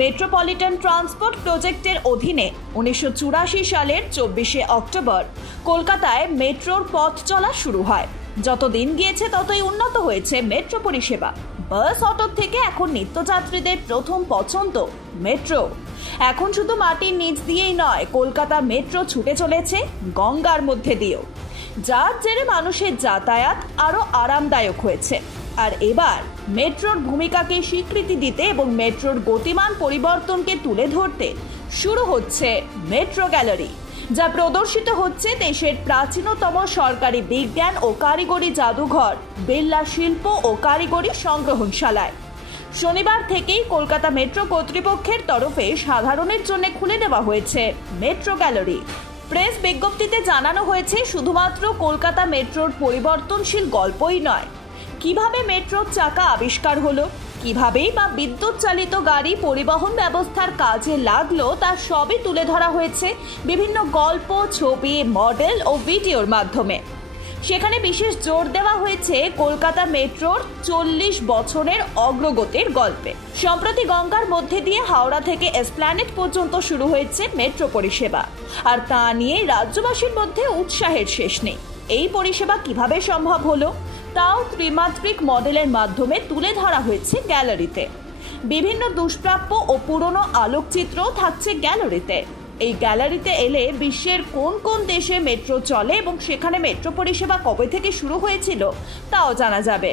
Metropolitan transport প্রজেক্টের অধীনে 1984 সালের 24শে অক্টোবর কলকাতায় মেট্রোর পথ চলা শুরু হয়। যত দিন গিয়েছে ততই উন্নত হয়েছে মেট্রো পরিষেবা। বাস অটো থেকে এখন নিত্যযাত্রীদের প্রথম পছন্দ মেট্রো। এখন শুধু মাটির নিচ দিয়েই নয়, কলকাতা মেট্রো ছুটে চলেছে গঙ্গার মধ্যে দিয়েও, যার জেরে মানুষের যাতায়াত আরও আরামদায়ক হয়েছে। আর এবার মেট্রোর ভূমিকাকে স্বীকৃতি দিতে এবং মেট্রোর গতিমান পরিবর্তনকে তুলে ধরতে শুরু হচ্ছে মেট্রো গ্যালারি, যা প্রদর্শিত হচ্ছে দেশের প্রাচীনতম সরকারি বিজ্ঞান ও কারিগরি জাদুঘর বিড়লা শিল্প ও কারিগরি সংগ্রহশালায়। শনিবার থেকেই কলকাতা মেট্রো কর্তৃপক্ষের তরফে সাধারণের জন্য খুলে দেওয়া হয়েছে মেট্রো গ্যালারি। প্রেস বিজ্ঞপ্তিতে জানানো হয়েছে, শুধুমাত্র কলকাতা মেট্রোর পরিবর্তনশীল গল্পই নয়, কিভাবে মেট্রোর চাকা আবিষ্কার হলো, কিভাবেই বা বিদ্যুৎ চালিত গাড়ি পরিবহন ব্যবস্থার কাজে লাগলো, তা সবই তুলে ধরা হয়েছে বিভিন্ন গল্প, ছবি, মডেল ও ভিডিওর মাধ্যমে। সেখানে বিশেষ জোর দেওয়া হয়েছে কলকাতা মেট্রোর 40 বছরের অগ্রগতির গল্পে। সম্প্রতি গঙ্গার মধ্যে দিয়ে হাওড়া থেকে এসপ্ল্যানেড পর্যন্ত শুরু হয়েছে মেট্রো পরিষেবা, আর তা নিয়ে রাজ্যবাসীর মধ্যে উৎসাহের শেষ নেই। এই পরিষেবা কিভাবে সম্ভব হলো, তাও ত্রিমাত্রিক মডেলের মাধ্যমে তুলে ধরা হয়েছে গ্যালারিতে। বিভিন্ন দুষ্প্রাপ্য ও পুরনো আলোকচিত্রও থাকছে গ্যালারিতে। এই গ্যালারিতে এলে বিশ্বের কোন কোন দেশে মেট্রো চলে এবং সেখানে মেট্রো পরিষেবা কবে থেকে শুরু হয়েছিল তাও জানা যাবে।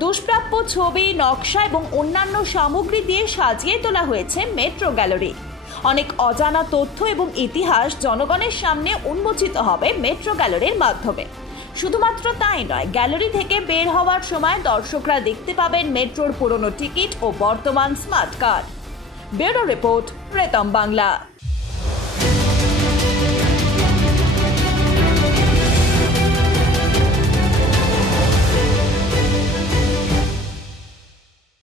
দুষ্প্রাপ্য ছবি, নকশা এবং অন্যান্য সামগ্রী দিয়ে সাজিয়ে তোলা হয়েছে মেট্রো গ্যালারি। অনেক অজানা তথ্য এবং ইতিহাস জনগণের সামনে উন্মোচিত হবে মেট্রো গ্যালারির মাধ্যমে। শুধুমাত্র তাই নয়, গ্যালারি থেকে বের হওয়ার সময় দর্শকরা দেখতে পাবেন মেট্রোর পুরনো টিকিট ও বর্তমান স্মার্ট কার্ড। ব্যুরো রিপোর্ট, প্রেতম বাংলা।